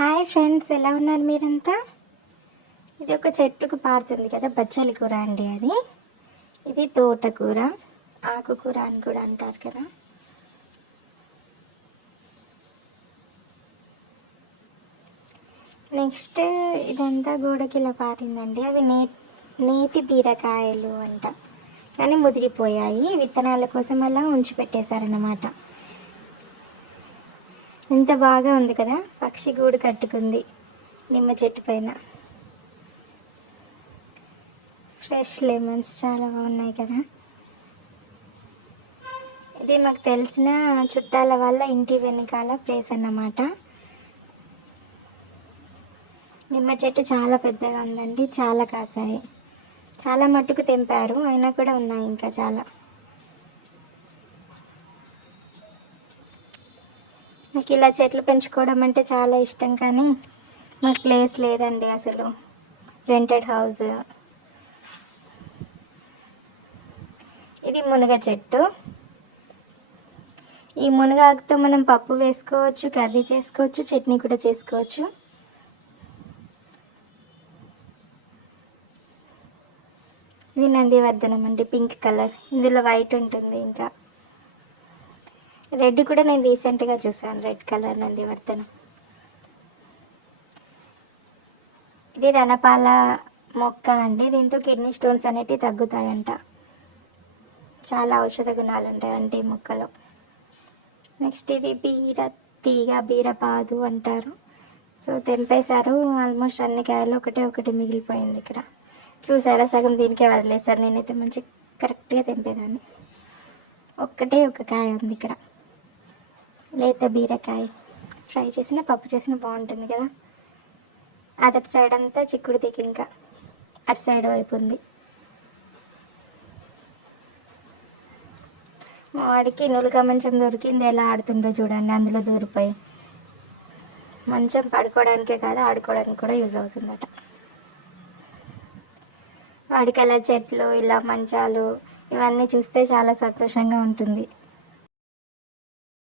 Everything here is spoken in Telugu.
హాయ్ ఫ్రెండ్స్, ఎలా ఉన్నారు మీరంతా? ఇది ఒక చెట్టుకు పారుతుంది కదా, బచ్చలి కూర అండి. ఇది తోటకూర, ఆకుకూర అని కూడా అంటారు కదా. నెక్స్ట్ ఇదంతా గోడకి ఇలా పారిందండి. అవి నేతి బీరకాయలు అంట, కానీ ముదిరిపోయాయి. విత్తనాల కోసం అలా ఉంచి పెట్టేశారన్నమాట. ఎంత బాగా ఉంది కదా, పక్షి గూడు కట్టుకుంది నిమ్మ చెట్టు పైన. ఫ్రెష్ లెమన్స్ చాలా బాగున్నాయి కదా. ఇది మాకు తెలిసిన చుట్టాల వాళ్ళ ఇంటి వెనకాల ప్లేస్ అన్నమాట. నిమ్మ చెట్టు చాలా పెద్దగా ఉందండి, చాలా కాసాయి. చాలా మట్టుకు తెంపారు, అయినా కూడా ఉన్నాయి ఇంకా చాలా. నాకు ఇలా చెట్లు పెంచుకోవడం అంటే చాలా ఇష్టం, కానీ మాకు ప్లేస్ లేదండి అసలు. Rented house. ఇది మునగ చెట్టు. ఈ మునగాకుతో మనం పప్పు వేసుకోవచ్చు, కర్రీ చేసుకోవచ్చు, చట్నీ కూడా చేసుకోవచ్చు. ఇది నందివర్ధనం అండి, పింక్ కలర్. ఇందులో వైట్ ఉంటుంది, ఇంకా రెడ్ కూడా నేను రీసెంట్గా చూసాను, రెడ్ కలర్ నందివర్ధనం. ఇది రణపాల మొక్క అండి. దీంతో కిడ్నీ స్టోన్స్ అనేటివి తగ్గుతాయంట. చాలా ఔషధ గుణాలు ఉంటాయండి ఈ మొక్కలో. నెక్స్ట్ ఇది బీరపాదు అంటారు. సో తెంపేశారు. ఆల్మోస్ట్ అన్ని కాయలు ఒకటి మిగిలిపోయింది ఇక్కడ. చూసారా, సగం దీనికే వదిలేశారు. నేనైతే మంచి కరెక్ట్గా తెంపేదాన్ని. ఒక కాయ ఉంది ఇక్కడ, లేత బీరకాయ. ఫ్రై చేసిన, పప్పు చేసిన బాగుంటుంది కదా. అదటి సైడ్ అంతా చిక్కుడు దిక్కు, ఇంకా అటు సైడ్ వైపు ఉంది. మా వాడికి నులక మంచం దొరికింది, ఎలా ఆడుతుండో చూడండి. అందులో దూరిపోయి మంచం పడుకోవడానికే కాదు, ఆడుకోవడానికి కూడా యూజ్ అవుతుందట. వాడికి అలా చెట్లు, ఇలా మంచాలు, ఇవన్నీ చూస్తే చాలా సంతోషంగా ఉంటుంది.